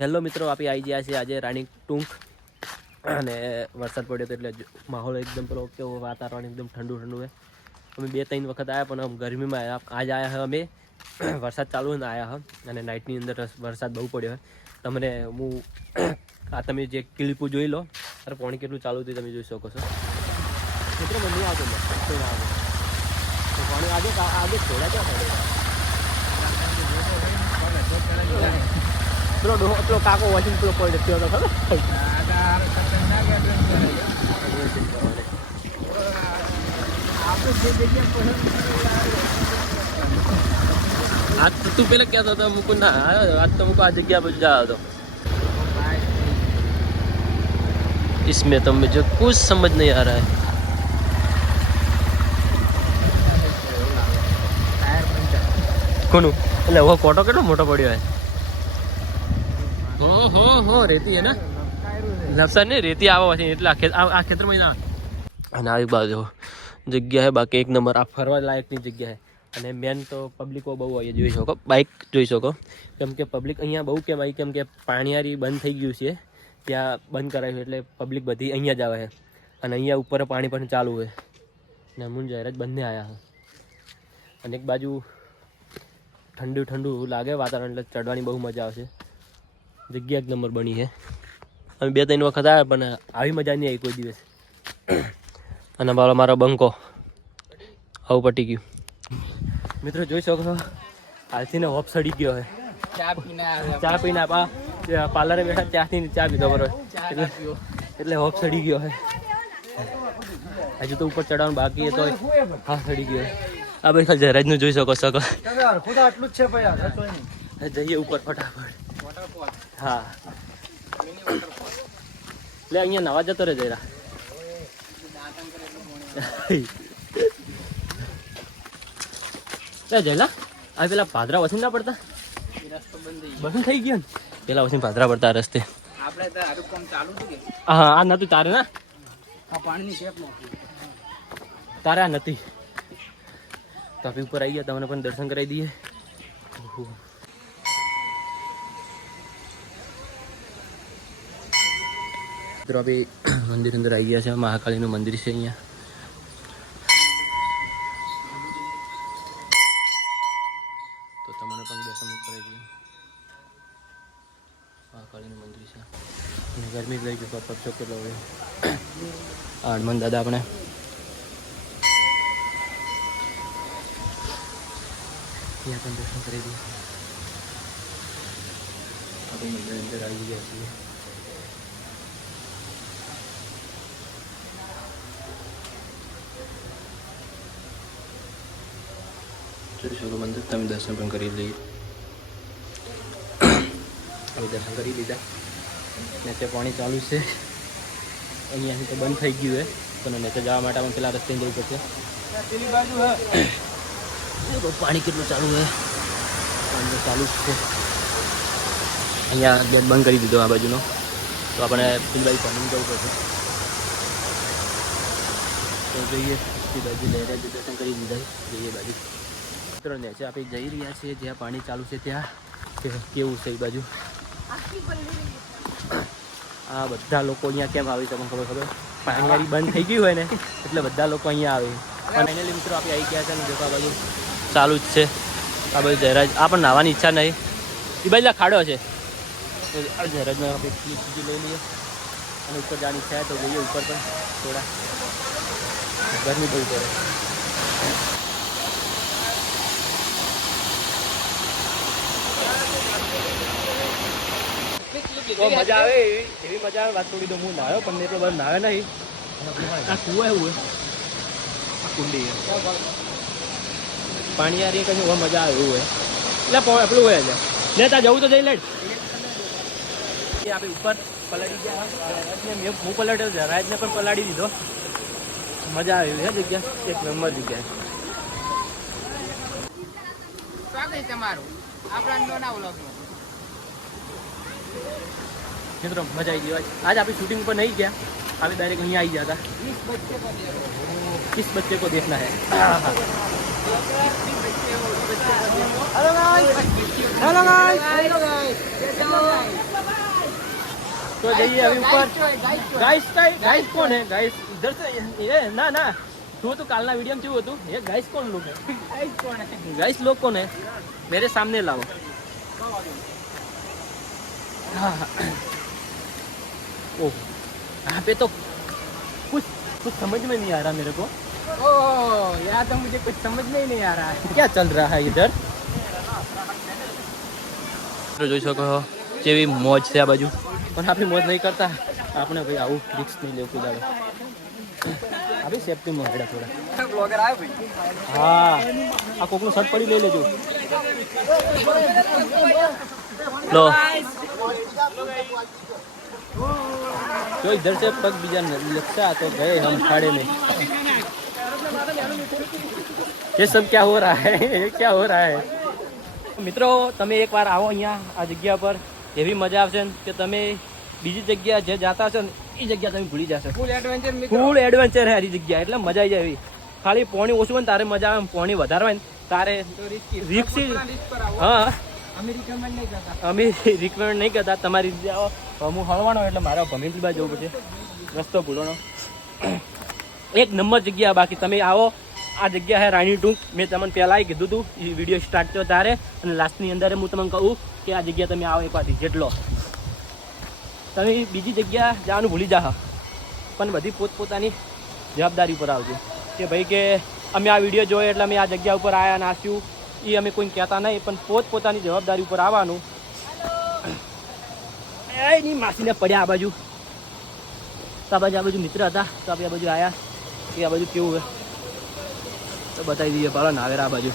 Hello મિત્રો, આપી આવી ગયા છે આજે રાણી ટૂંક. અને વરસાદ પડ્યો હતો એટલે માહોલ એકદમ પેલો કેવો વાતાવરણ એકદમ ઠંડુ ઠંડુ હોય અમે બે ત્રણ વખત આવ્યા પણ ગરમીમાં આવ્યા આજ આવ્યા છે અમે. વરસાદ ચાલુ ને આવ્યા હા. અને નાઇટની અંદર વરસાદ બહુ પડ્યો હોય તમને હું આ તમે જે ક્લિપો જોઈ લો અરે પાણી કેટલું ચાલુ હતું તમે જોઈ શકો છો. મિત્રો મને આવતો આવતું. પાણી આજે આજે થોડા ક્યાં પડે પેલો ડોહો પેલો કાકો વોચિંગ પેલો કોઈ થયો હતો ખબર આજ તો તું પેલા કહેતો હતો મુકુ ના આવ્યો આજ તો મુકુ આ જગ્યા પર જા હતો इसमें तो मुझे कुछ समझ नहीं आ रहा है કોનું એટલે હવે કોટો કેટલો મોટો પડ્યો હે હો હો રેતી હે ને? નહીં, રેતી આવે એટલે આ ખેત આ આ ખેતરમાં અને આવી બાજુ બાકી એક નંબર. આ ફરવા લાયકની જગ્યા અને મેન તો પબ્લિકો બહુ અહીંયા જોઈ શકો. બાઇક જોઈ શકો. કેમ કે પબ્લિક અહીંયા બહુ કેમ આવી કેમ કે પાણીયારી બંધ થઈ ગયું છે. ત્યાં બંધ કરાવ્યું એટલે પબ્લિક બધી અહીંયા જ આવે અને અહીંયા ઉપર પાણી પણ ચાલુ છે ને અમુન જાહેરાત બંને આવ્યા અને એક બાજુ ઠંડુ ઠંડુ લાગે વાતાવરણ, એટલે ચડવાની બહુ મજા આવશે. જગ્યા એક નંબર બની છે. અમે બે ત્રણ વખત આવ્યા પણ આવી મજા નહીં આવી કોઈ દિવસ. અને મારો મારો બંકો આવું પટી ગયું. મિત્રો જોઈ શકો છો હાલથી ને હોપ સડી ગયો છે. ચા પીને આપા પાર્લરે બેઠા ચાથી ચા પીધો બરોબર. એટલે એટલે હોપ સડી ગયો છે. હજુ તો ઉપર ચડવાનું બાકી તો હા સડી ગયો છે. આ ભાઈ ખાલી જયરાજનું જોઈ શકો શકો. આટલું જ છે ભાઈ જઈએ ઉપર ફટાફટ. હા. એટલે અહીંયા નવા જતો રહે જયરા એ જયલા આ પેલા પાદરા વસીને ના પડતા? બંધ થઈ ગયો ને? પેલા વસીને પાદરા પડતા રસ્તે. હા આ નતું તારે ના? તારે આ નથી. તો ઉપર આવી ગયા તમને પણ દર્શન કરાવી દઈએ. મિત્રો આપણે મંદિર અંદર આવી ગયા છે. મહાકાળીનું મંદિર છે અહીંયા. તો તમને પણ દર્શન કરી દઈએ. મહાકાળીનું મંદિર છે. અને ગરમી લઈ ગયું પરસો કેટલો હોય આ હનુમાન દાદા આપણે. ત્યાં પણ દર્શન કરી દઈએ. આપણે મંદિર અંદર આવી ગયા છીએ. જોઈ મંદિર તમે દર્શન પણ કરી લઈએ હવે દર્શન કરી લીધા. નીચે પાણી ચાલુ છે. અહીંયાથી તો બંધ થઈ ગયું છે. પણ નીચે જવા માટે પણ પેલા રસ્તે જવું પડશે. પાણી કેટલું ચાલુ છે? પાણી તો ચાલુ છે. અહીંયા ગેટ બંધ કરી દીધો આ બાજુનો. તો આપણે પેલી પાણી જવું પડશે. તો જઈએ. તે બાજુ લહેરા દર્શન કરી દીધા. જઈએ બાજુ. મિત્રો છે આપણે જઈ રહ્યા છીએ, જ્યાં પાણી ચાલુ છે ત્યાં. કેવું છે એ બાજુ? આ બધા લોકો અહીંયા કેમ આવે તમને ખબર ખબર? પાણીયારી બંધ થઈ ગયું હોય ને, એટલે બધા લોકો અહીંયા આવે. ફાઇનલી મિત્રો, આપણે આવી ગયા છે ને દેખો બાજુ. ચાલુ જ છે. આ બાજુ જયરાજ, આ પણ નાહવાની ઈચ્છા નહીં. એ બાજુ ખાડો છે. આ જયરાજને આપણે બીજી લઈ લઈએ. અને ઉપર જવાની ઈચ્છા તો જઈએ ઉપર પણ થોડા. ગરમી બહુ પડે બહુ મજા આવે, એવી મજા આવે. વાત થોડી તો હું નાહ્યો પણ એટલો બધો નાહ્યો નહીં. આ કૂવો એવું આ કુંડી છે. પાણી યાર કશું બહુ મજા આવે એવું હોય. એટલે પેલું હોય છે લે ત્યાં જવું તો જઈ લેટ આપણે ઉપર પલાડી ગયા. મેં હું પલાટ્યો રાજને પણ પલાળી દીધો. મજા આવી એવી જગ્યા. એક નંબર જગ્યા. સ્વાગત તમારું. આપણા નોના વ્લોગમાં. મિત્રો મજા આવી ગઈ આજ આજ આપણી શૂટિંગ પર નહીં ગયા આપણે ડાયરેક્ટ અહીંયા આવી ગયા હતા बीस बच्चे को दे रहे हो किस बच्चे को देखना है hello guys hello guys hello guys तो जाइए अभी ऊपर ગાઈસ ચોય, गाइस का गाइस कौन है गाइस इधर से ये ना ना तू तो कालना वीडियो में क्यों तू ये गाइस कौन लोग है ગાઈસ કોણ હે? गाइस लोग कौन है मेरे सामने लाओ हाँ ओह यहाँ पे तो कुछ कुछ समझ में नहीं आ रहा मेरे को ओह, यार तो मुझे कुछ समझ में ही नहीं आ रहा है क्या चल रहा है इधर જોઈ શકો છો કેવી મોજ છે આ બાજુ પણ આપણે મોજ નહીં કરતા આપણે ભાઈ આવું રિક્સ નહીં લેવું કુદાડો આપી સેફ્ટીમાં હગડા થોડા બ્લોગર આવ્યો ભાઈ હા આ કોકનું શર્ટ પડી લઈ લેજો લો जो इधर से पग बीजा लगता तो गए हम खाड़े में ये सब क्या हो रहा है ये क्या हो रहा है મિત્રો તમે એકવાર આવો અહીંયા આ જગ્યા પર એવી મજા આવશે ને કે તમે બીજી જગ્યા જે જાતા હશો ને એ જગ્યા તમે ભૂલી જશો. ફૂલ એડવેન્ચર ફૂલ એડવેન્ચર છે આરી જગ્યા એટલે મજા આવી જાય ખાલી પોણી ઓછું હોય ને તારે મજા આવે પોણી વધારે હોય ને તારે આવો. હા. અમે recommend નહીં કરતા અમે રિકમેન્ડ નહીં કરતા. તમારી હું હળવાનો એટલે મારે ભમીનથી બાજુ જવું પડશે. રસ્તો ભૂલવાનો એક નંબર જગ્યા બાકી. તમે આવો. આ જગ્યા હે રાણી ટૂંક. મેં તમને પહેલાં કીધું હતું એ વીડિયો સ્ટાર્ટ થયો ત્યારે. અને લાસ્ટની અંદર હું તમને કહું કે આ જગ્યા તમે આવો એકવાર જેટલો તમે બીજી જગ્યા જવાનું ભૂલી જાઓ. પણ બધી પોતપોતાની જવાબદારી ઉપર આવજો. કે ભાઈ કે અમે આ વીડિયો જોયો એટલે અમે આ જગ્યા ઉપર આવ્યા નાસ્યું એ અમે કોઈ કહેતા નહીં પણ પોતપોતાની જવાબદારી ઉપર આવવાનું. એ ની માસીને પડ્યા આ બાજુ. તો આ બાજુ આ બાજુ મિત્ર હતા તો આપણે આ બાજુ આવ્યા એ આ બાજુ કેવું તો બતાવી દઈએ પાલો નાવેરા આ બાજુ.